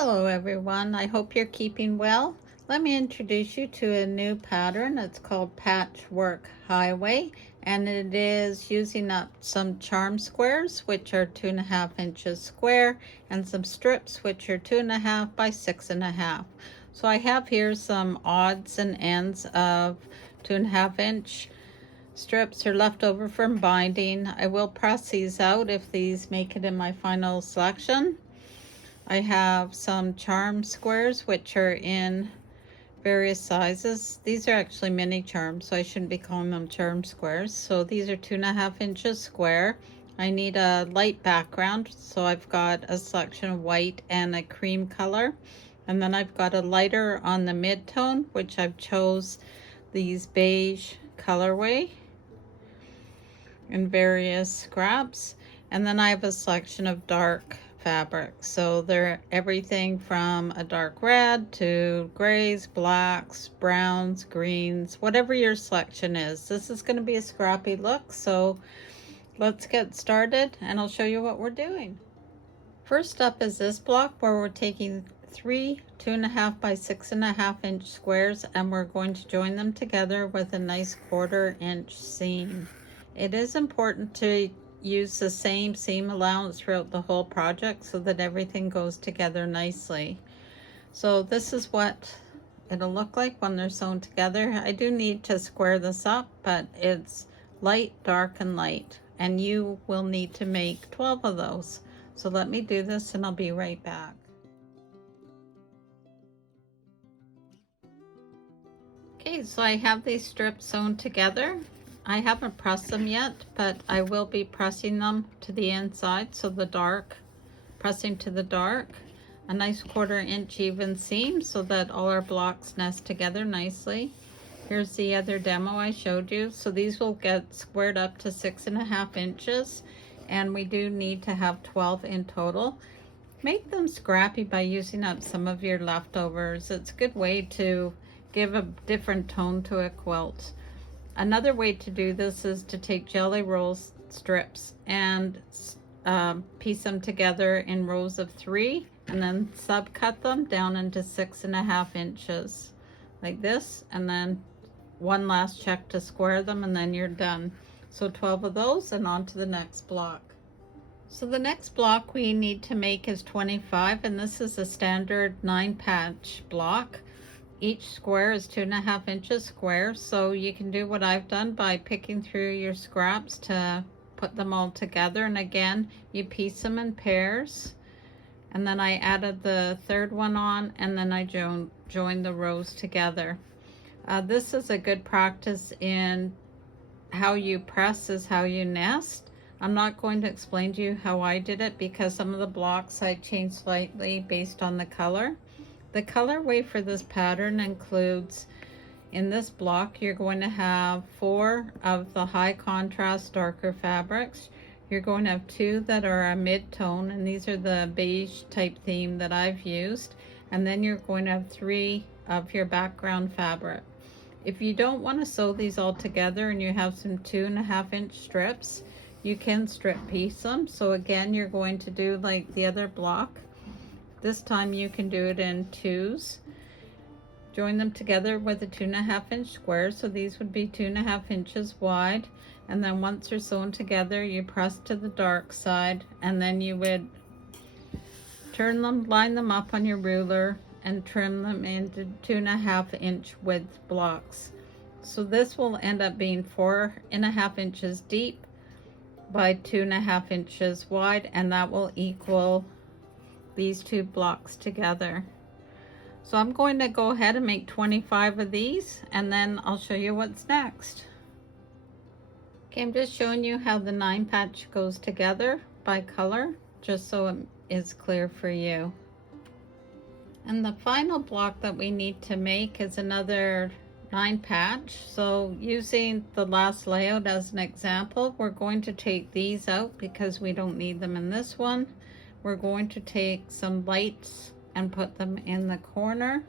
Hello everyone, I hope you're keeping well. Let me introduce you to a new pattern. It's called Patchwork Highway, and it is using up some charm squares, which are 2.5 inches square, and some strips, which are 2.5 by 6.5. So I have here some odds and ends of 2.5 inch strips are left over from binding. I will press these out if these make it in my final selection. I have some charm squares which are in various sizes. These are actually mini charms, so I shouldn't be calling them charm squares. So these are 2.5 inches square. I need a light background, so I've got a selection of white and a cream color. And then I've got a lighter on the mid-tone, which I've chose these beige colorway in various scraps. And then I have a selection of dark fabric, so they're everything from a dark red to grays, blacks, browns, greens, whatever your selection is. This is going to be a scrappy look, so let's get started and I'll show you what we're doing. First up is this block where we're taking three 2.5 by 6.5 inch squares and we're going to join them together with a nice 1/4 inch seam. It is important to use the same seam allowance throughout the whole project so that everything goes together nicely. So this is what it'll look like when they're sewn together. I do need to square this up, but it's light, dark, and light, and you will need to make 12 of those. So let me do this and I'll be right back. Okay, so I have these strips sewn together. I haven't pressed them yet, but I will be pressing them to the inside, so the dark, pressing to the dark. A nice 1/4 inch even seam so that all our blocks nest together nicely. Here's the other demo I showed you. So these will get squared up to 6.5 inches, and we do need to have 12 in total. Make them scrappy by using up some of your leftovers. It's a good way to give a different tone to a quilt. Another way to do this is to take jelly roll strips and piece them together in rows of 3 and then subcut them down into 6.5 inches like this, and then one last check to square them, and then you're done. So 12 of those and on to the next block. So the next block we need to make is 25, and this is a standard 9 patch block. Each square is 2.5 inches square, so you can do what I've done by picking through your scraps to put them all together. And again, you piece them in pairs, and then I added the third one on, and then I joined the rows together. This is a good practice in how you press is how you nest. I'm not going to explain to you how I did it because some of the blocks I changed slightly based on the color. The colorway for this pattern includes, in this block, you're going to have 4 of the high contrast darker fabrics. You're going to have 2 that are a mid-tone, and these are the beige type theme that I've used. And then you're going to have 3 of your background fabric. If you don't want to sew these all together and you have some 2.5 inch strips, you can strip piece them. So again, you're going to do like the other block. This time you can do it in 2s. Join them together with a 2.5 inch square. So these would be 2.5 inches wide. And then once they're sewn together, you press to the dark side, and then you would turn them, line them up on your ruler, and trim them into 2.5 inch width blocks. So this will end up being 4.5 inches deep by 2.5 inches wide, and that will equal these 2 blocks together. So I'm going to go ahead and make 25 of these, and then I'll show you what's next. Okay, I'm just showing you how the 9 patch goes together by color, just so it is clear for you. And the final block that we need to make is another 9 patch. So using the last layout as an example, we're going to take these out because we don't need them in this one. We're going to take some lights and put them in the corner,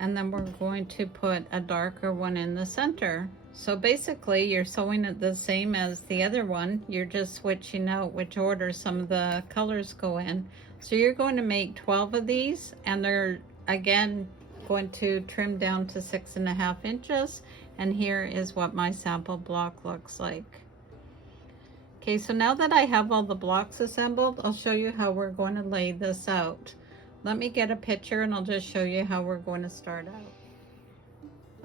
and then we're going to put a darker one in the center. So basically you're sewing it the same as the other one. You're just switching out which order some of the colors go in. So you're going to make 12 of these, and they're again going to trim down to 6.5 inches. And here is what my sample block looks like. Okay, so now that I have all the blocks assembled, I'll show you how we're going to lay this out. Let me get a picture and I'll just show you how we're going to start out.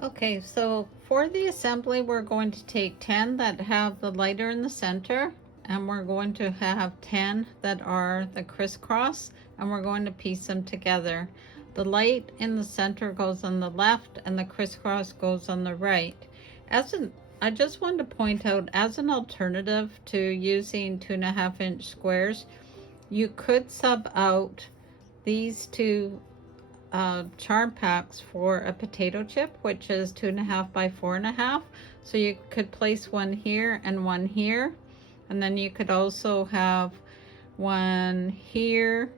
Okay, so for the assembly, we're going to take 10 that have the lighter in the center, and we're going to have 10 that are the crisscross, and we're going to piece them together. The light in the center goes on the left and the crisscross goes on the right. I just wanted to point out, as an alternative to using 2.5 inch squares, you could sub out these two charm packs for a potato chip, which is 2.5 by 4.5. So you could place one here and one here, and then you could also have one here,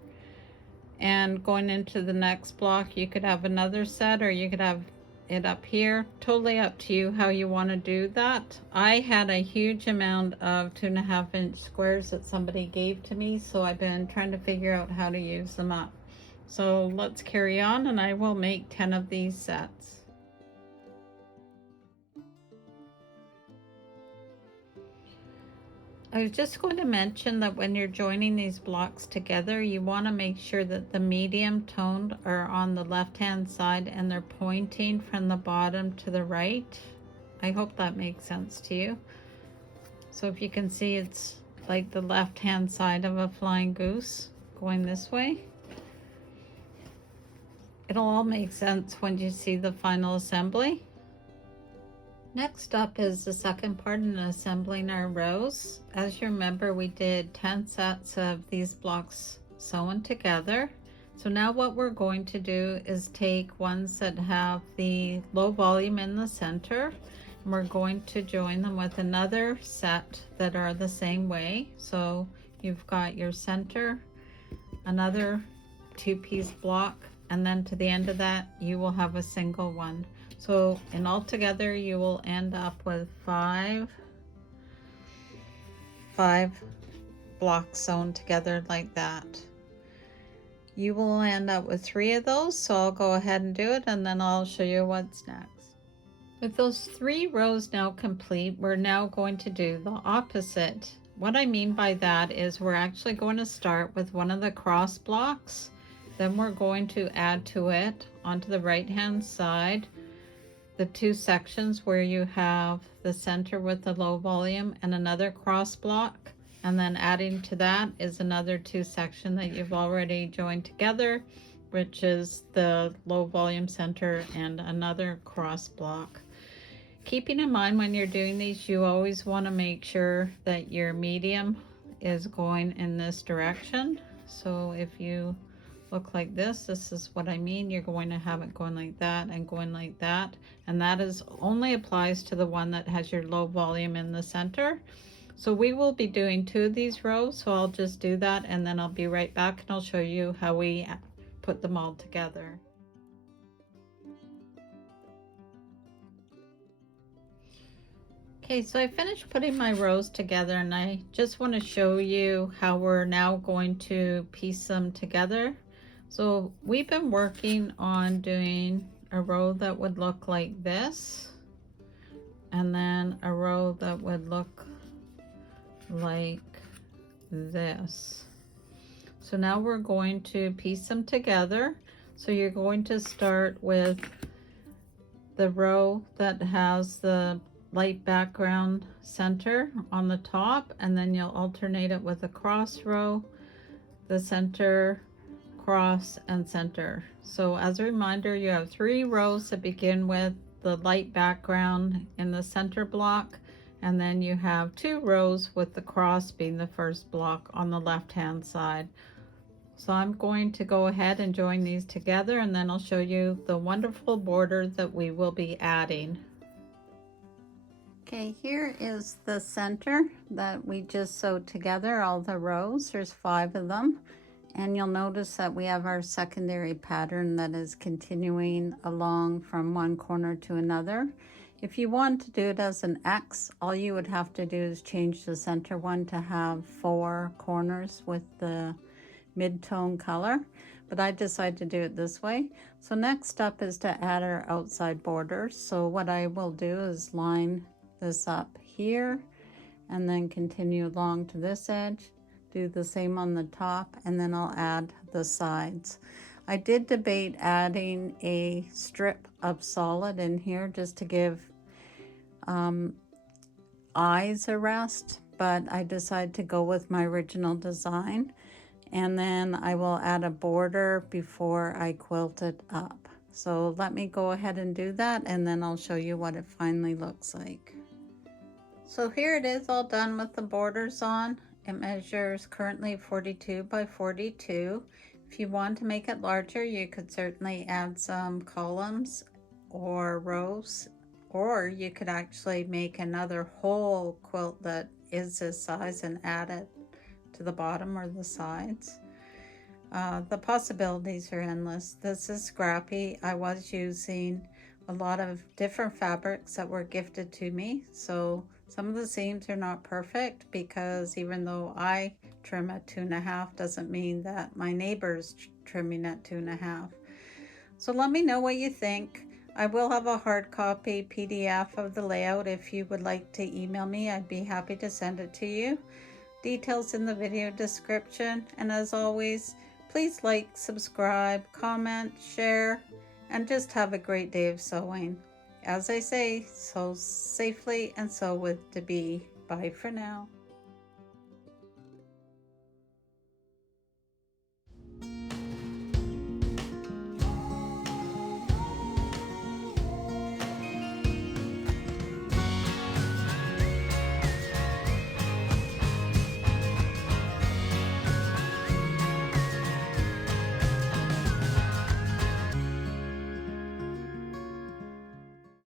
and going into the next block you could have another set, or you could have it up here. Totally up to you how you want to do that. I had a huge amount of 2.5 inch squares that somebody gave to me, so I've been trying to figure out how to use them up. So let's carry on, and I will make 10 of these sets. I was just going to mention that when you're joining these blocks together, you want to make sure that the medium toned are on the left hand side and they're pointing from the bottom to the right. I hope that makes sense to you. So if you can see, it's like the left hand side of a flying goose going this way. It'll all make sense when you see the final assembly. Next up is the second part in assembling our rows. As you remember, we did 10 sets of these blocks sewn together. So now what we're going to do is take ones that have the low volume in the center, and we're going to join them with another set that are the same way. So you've got your center, another 2-piece block, and then to the end of that you will have a single one. So in all together you will end up with five blocks sewn together like that. You will end up with 3 of those, so I'll go ahead and do it, and then I'll show you what's next. With those 3 rows now complete, we're now going to do the opposite. What I mean by that is we're actually going to start with one of the cross blocks, then we're going to add to it onto the right hand side the 2 sections where you have the center with the low volume and another cross block, and then adding to that is another 2 section that you've already joined together, which is the low volume center and another cross block. Keeping in mind when you're doing these, you always want to make sure that your medium is going in this direction. So if you look like this is what I mean. You're going to have it going like that and going like that, and that is only applies to the one that has your low volume in the center. So we will be doing 2 of these rows, so I'll just do that and then I'll be right back and I'll show you how we put them all together. Okay, so I finished putting my rows together, and I just want to show you how we're now going to piece them together. So we've been working on doing a row that would look like this, and then a row that would look like this. So now we're going to piece them together. So you're going to start with the row that has the light background center on the top, and then you'll alternate it with a cross row, the center, cross, and center. So as a reminder, you have 3 rows that begin with the light background in the center block, and then you have 2 rows with the cross being the first block on the left hand side. So I'm going to go ahead and join these together, and then I'll show you the wonderful border that we will be adding. Okay, here is the center that we just sewed together, all the rows. There's 5 of them. And you'll notice that we have our secondary pattern that is continuing along from one corner to another. If you want to do it as an X, all you would have to do is change the center one to have 4 corners with the mid-tone color, but I decided to do it this way. So next up is to add our outside borders. So what I will do is line this up here and then continue along to this edge, do the same on the top, and then I'll add the sides. I did debate adding a strip of solid in here just to give eyes a rest, but I decided to go with my original design, and then I will add a border before I quilt it up. So let me go ahead and do that, and then I'll show you what it finally looks like. So here it is all done with the borders on. It measures currently 42 by 42. If you want to make it larger, you could certainly add some columns or rows, or you could actually make another whole quilt that is this size and add it to the bottom or the sides. The possibilities are endless. This is Scrappy. I was using a lot of different fabrics that were gifted to me, so some of the seams are not perfect, because even though I trim at 2.5 doesn't mean that my neighbor's trimming at 2.5. So let me know what you think. I will have a hard copy PDF of the layout. If you would like to email me, I'd be happy to send it to you. Details in the video description. And as always, please like, subscribe, comment, share, and just have a great day of sewing. As I say, sew safely and sew with Debee. Bye for now.